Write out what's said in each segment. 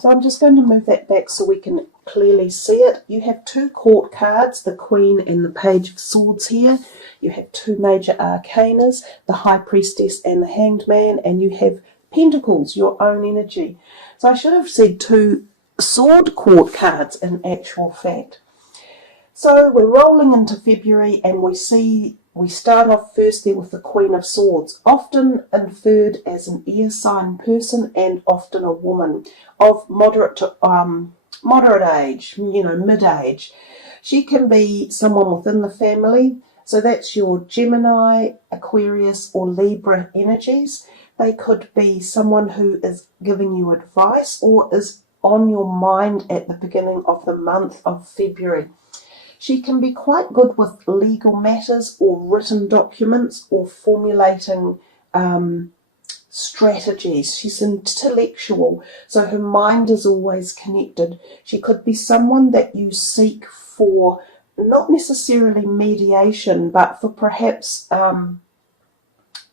So I'm just going to move that back so we can clearly see it. You have two court cards, the Queen and the Page of Swords here. You have two major arcanas, the High Priestess and the Hanged Man, and you have Pentacles, your own energy. So I should have said two sword court cards in actual fact. So we're rolling into February and we start off first there with the Queen of Swords, often inferred as an air sign person and often a woman of moderate age, mid-age. She can be someone within the family, so that's your Gemini, Aquarius or Libra energies. They could be someone who is giving you advice or is on your mind at the beginning of the month of February. She can be quite good with legal matters or written documents or formulating strategies. She's intellectual, so her mind is always connected. She could be someone that you seek for not necessarily mediation, but for perhaps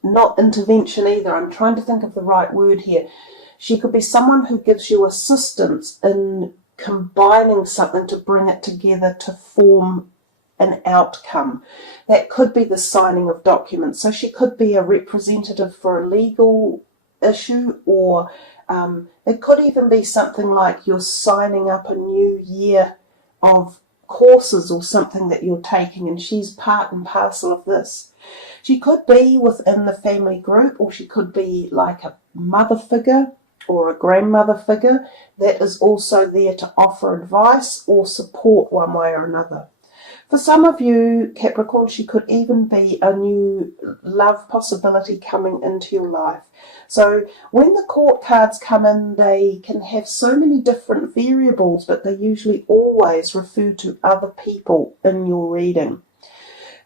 not intervention either. I'm trying to think of the right word here. She could be someone who gives you assistance in combining something to bring it together to form an outcome. That could be the signing of documents. So she could be a representative for a legal issue, or it could even be something like you're signing up a new year of courses or something that you're taking, and she's part and parcel of this. She could be within the family group, or she could be like a mother figure or a grandmother figure that is also there to offer advice or support one way or another. For some of you, Capricorn, she could even be a new love possibility coming into your life. So when the court cards come in, they can have so many different variables, but they usually always refer to other people in your reading.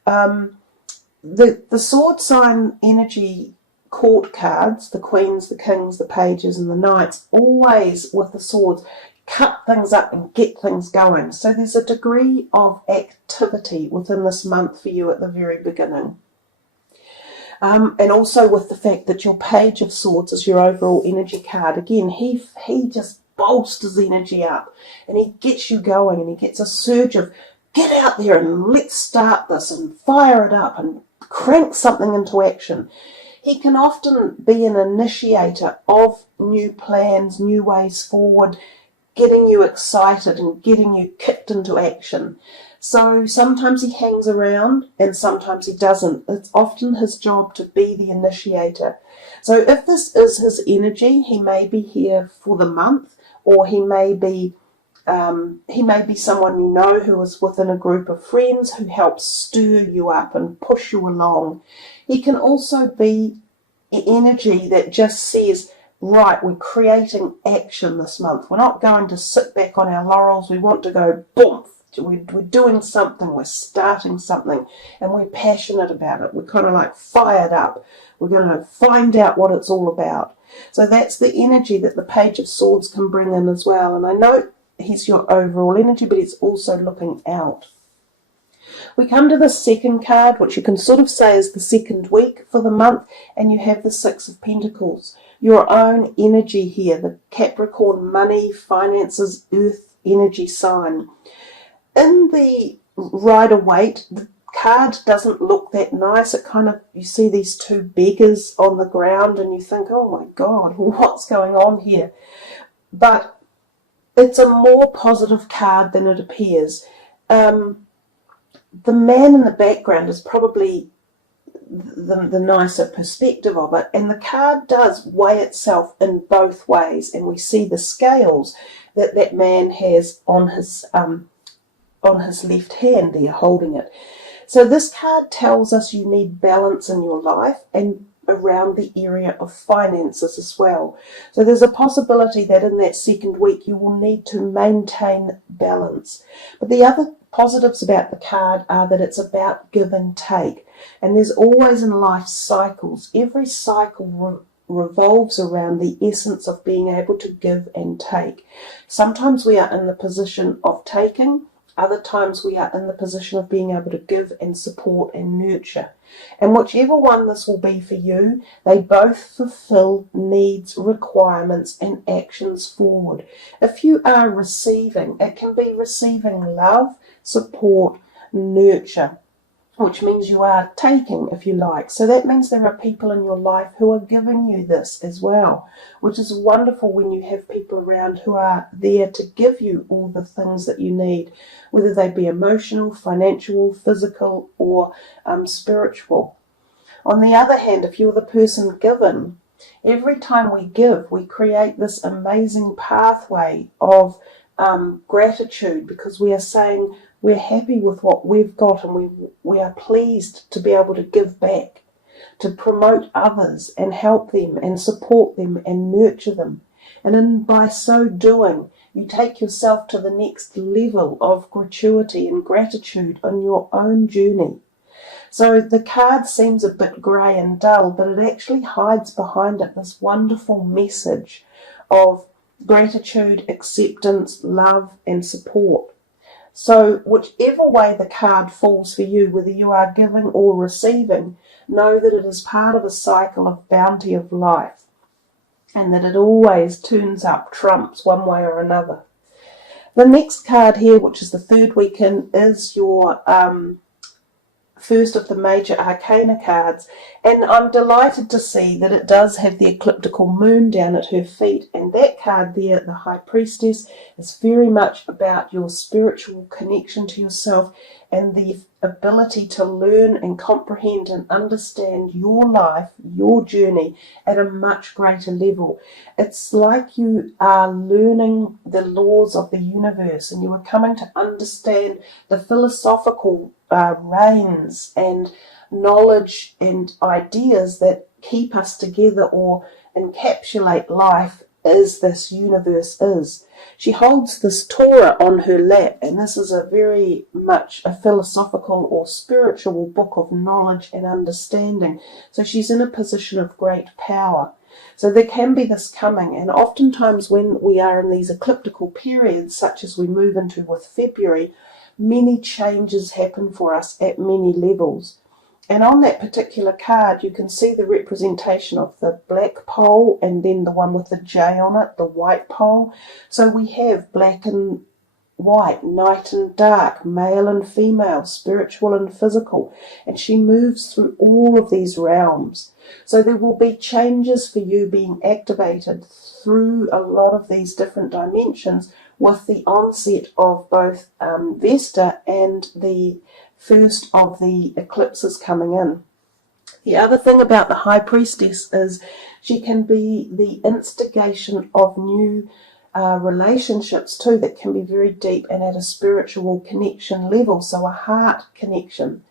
The sword sign energy court cards, the queens, the kings, the pages and the knights, always with the swords, cut things up and get things going. So there's a degree of activity within this month for you at the very beginning. And also with the fact that your Page of Swords is your overall energy card. Again, he just bolsters energy up and he gets you going, and he gets a surge of get out there and let's start this and fire it up and crank something into action. He can often be an initiator of new plans, new ways forward, getting you excited and getting you kicked into action. So sometimes he hangs around and sometimes he doesn't. It's often his job to be the initiator. So if this is his energy, he may be here for the month, or he may be someone you know who is within a group of friends who helps stir you up and push you along. He can also be energy that just says, right, we're creating action this month. We're not going to sit back on our laurels. We want to go boom. We're doing something. We're starting something, and we're passionate about it. We're kind of like fired up. We're going to find out what it's all about. So that's the energy that the Page of Swords can bring in as well. And I know he's your overall energy, but he's also looking out. We come to the second card, which you can sort of say is the second week for the month, and you have the Six of Pentacles. Your own energy here, the Capricorn money, finances, earth energy sign. In the Rider-Waite, the card doesn't look that nice. It kind of, you see these two beggars on the ground and you think, oh my God, what's going on here? But it's a more positive card than it appears. The man in the background is probably the nicer perspective of it, and the card does weigh itself in both ways, and we see the scales that man has on his left hand there holding it. So this card tells us you need balance in your life and around the area of finances as well. So there's a possibility that in that second week you will need to maintain balance. But the other positives about the card are that it's about give and take. And there's always in life cycles. Every cycle revolves around the essence of being able to give and take. Sometimes we are in the position of taking. Other times we are in the position of being able to give and support and nurture. And whichever one this will be for you, they both fulfill needs, requirements, and actions forward. If you are receiving, it can be receiving love, support, nurture, which means you are taking, if you like. So that means there are people in your life who are giving you this as well, which is wonderful when you have people around who are there to give you all the things that you need, whether they be emotional, financial, physical, or spiritual. On the other hand, if you're the person given, every time we give, we create this amazing pathway of gratitude, because we are saying we're happy with what we've got, and we are pleased to be able to give back, to promote others and help them and support them and nurture them. And by so doing, you take yourself to the next level of gratuity and gratitude on your own journey. So the card seems a bit grey and dull, but it actually hides behind it this wonderful message of gratitude, acceptance, love, and support. So whichever way the card falls for you, whether you are giving or receiving, know that it is part of a cycle of bounty of life, and that it always turns up trumps one way or another. The next card here, which is the third weekend, is your first of the major arcana cards, and I'm delighted to see that it does have the ecliptical moon down at her feet, and that card there, the High Priestess, is very much about your spiritual connection to yourself and the ability to learn and comprehend and understand your life, your journey at a much greater level. It's like you are learning the laws of the universe, and you are coming to understand the philosophical reins and knowledge and ideas that keep us together or encapsulate life as this universe is. She holds this Torah on her lap, and this is a very much a philosophical or spiritual book of knowledge and understanding. So she's in a position of great power. So there can be this coming, and oftentimes when we are in these ecliptical periods, such as we move into with February, many changes happen for us at many levels. And on that particular card, you can see the representation of the black pole and then the one with the J on it, the white pole. So we have black and white, night and dark, male and female, spiritual and physical. And she moves through all of these realms. So there will be changes for you being activated through a lot of these different dimensions with the onset of both Vesta and the first of the eclipses coming in. The other thing about the High Priestess is she can be the instigation of new relationships too, that can be very deep and at a spiritual connection level, so a heart connection.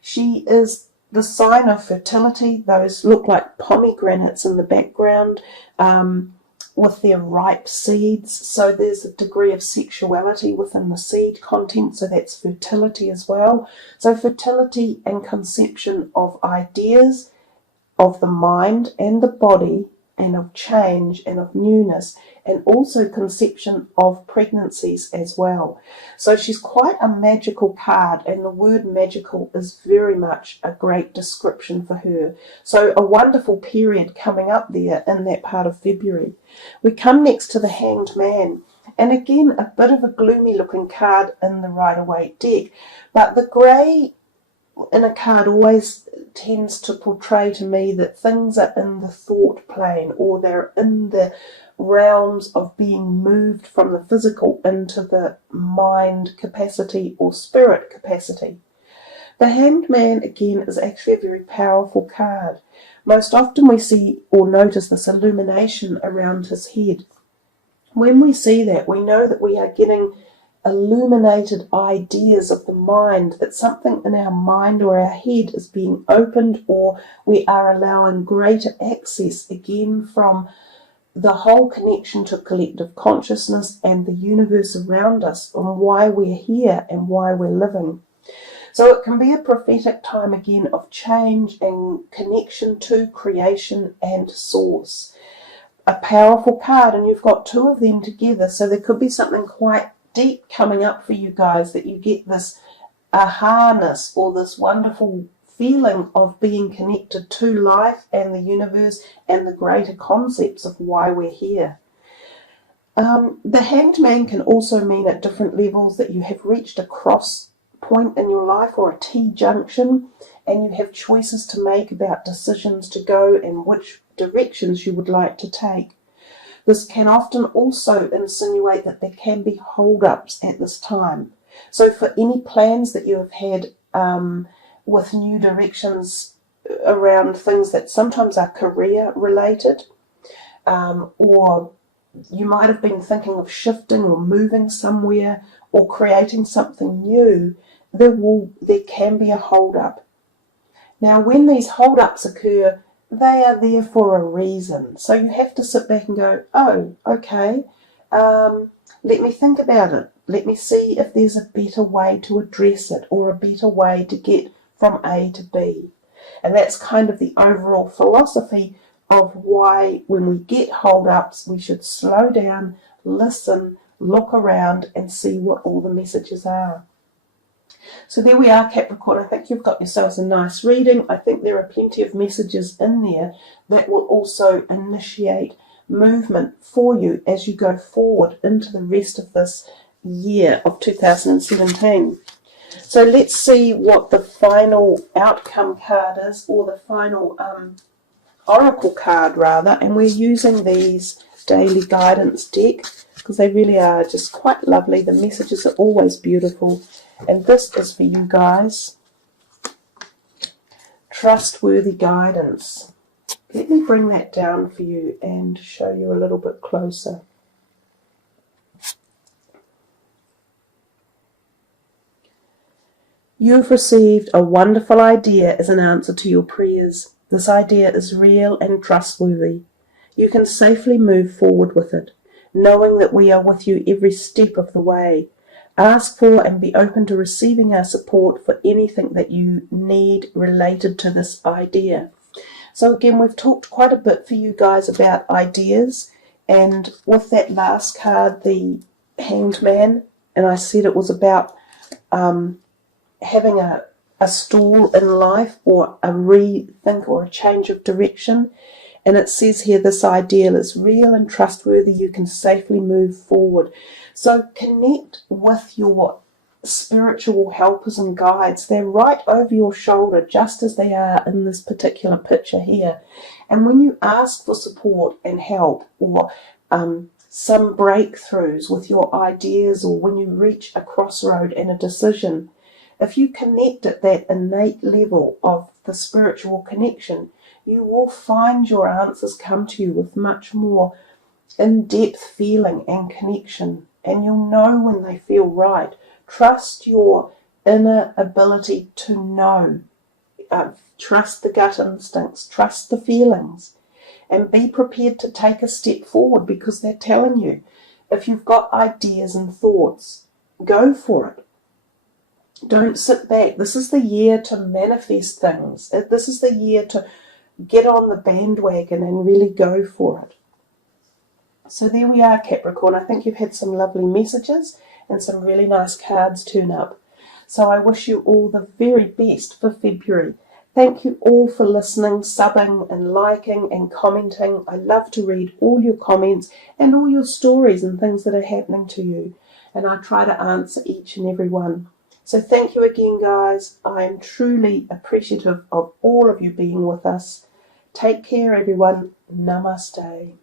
She is the sign of fertility. Those look like pomegranates in the background with their ripe seeds. So there's a degree of sexuality within the seed content, so that's fertility as well. So fertility and conception of ideas, of the mind and the body, and of change and of newness, and also conception of pregnancies as well. So she's quite a magical card, and the word magical is very much a great description for her. So a wonderful period coming up there in that part of February. We come next to the Hanged Man, and again a bit of a gloomy looking card in the Rider-Waite deck, but the grey in a card always tends to portray to me that things are in the thought plane, or they're in the realms of being moved from the physical into the mind capacity or spirit capacity. The Hanged Man again is actually a very powerful card. Most often we see or notice this illumination around his head. When we see that, we know that we are getting illuminated ideas of the mind, that something in our mind or our head is being opened, or we are allowing greater access again from the whole connection to collective consciousness and the universe around us on why we're here and why we're living. So it can be a prophetic time again of change and connection to creation and source. A powerful card, and you've got two of them together, so there could be something quite deep coming up for you guys, that you get this aha-ness or this wonderful feeling of being connected to life and the universe and the greater concepts of why we're here. The Hanged Man can also mean at different levels that you have reached a cross point in your life or a T-junction, and you have choices to make about decisions to go and which directions you would like to take. This can often also insinuate that there can be hold-ups at this time. So for any plans that you have had with new directions around things that sometimes are career related, or you might have been thinking of shifting or moving somewhere or creating something new, there can be a hold-up. Now when these hold-ups occur, they are there for a reason. So you have to sit back and go, oh, okay, let me think about it. Let me see if there's a better way to address it or a better way to get from A to B. And that's kind of the overall philosophy of why when we get hold-ups, we should slow down, listen, look around and see what all the messages are. So there we are, Capricorn. I think you've got yourselves a nice reading. I think there are plenty of messages in there that will also initiate movement for you as you go forward into the rest of this year of 2017. So let's see what the final outcome card is, or the final oracle card rather, and we're using these daily guidance deck because they really are just quite lovely. The messages are always beautiful, and this is for you guys. Trustworthy guidance. Let me bring that down for you and show you a little bit closer. You've received a wonderful idea as an answer to your prayers. This idea is real and trustworthy. You can safely move forward with it, knowing that we are with you every step of the way. Ask for and be open to receiving our support for anything that you need related to this idea. So again, we've talked quite a bit for you guys about ideas, and with that last card, the Hanged Man, and I said it was about having a stall in life or a rethink or a change of direction. And it says here, this ideal is real and trustworthy. You can safely move forward. So connect with your spiritual helpers and guides. They're right over your shoulder, just as they are in this particular picture here. And when you ask for support and help, or some breakthroughs with your ideas, or when you reach a crossroad and a decision, if you connect at that innate level of the spiritual connection, you will find your answers come to you with much more in-depth feeling and connection, and you'll know when they feel right. Trust your inner ability to know. Trust the gut instincts, trust the feelings, and be prepared to take a step forward, because they're telling you, if you've got ideas and thoughts, go for it. Don't sit back. This is the year to manifest things. This is the year to get on the bandwagon and really go for it. So there we are, Capricorn. I think you've had some lovely messages and some really nice cards turn up. So I wish you all the very best for February. Thank you all for listening, subbing and liking and commenting. I love to read all your comments and all your stories and things that are happening to you. And I try to answer each and every one. So thank you again, guys. I am truly appreciative of all of you being with us. Take care, everyone. Namaste.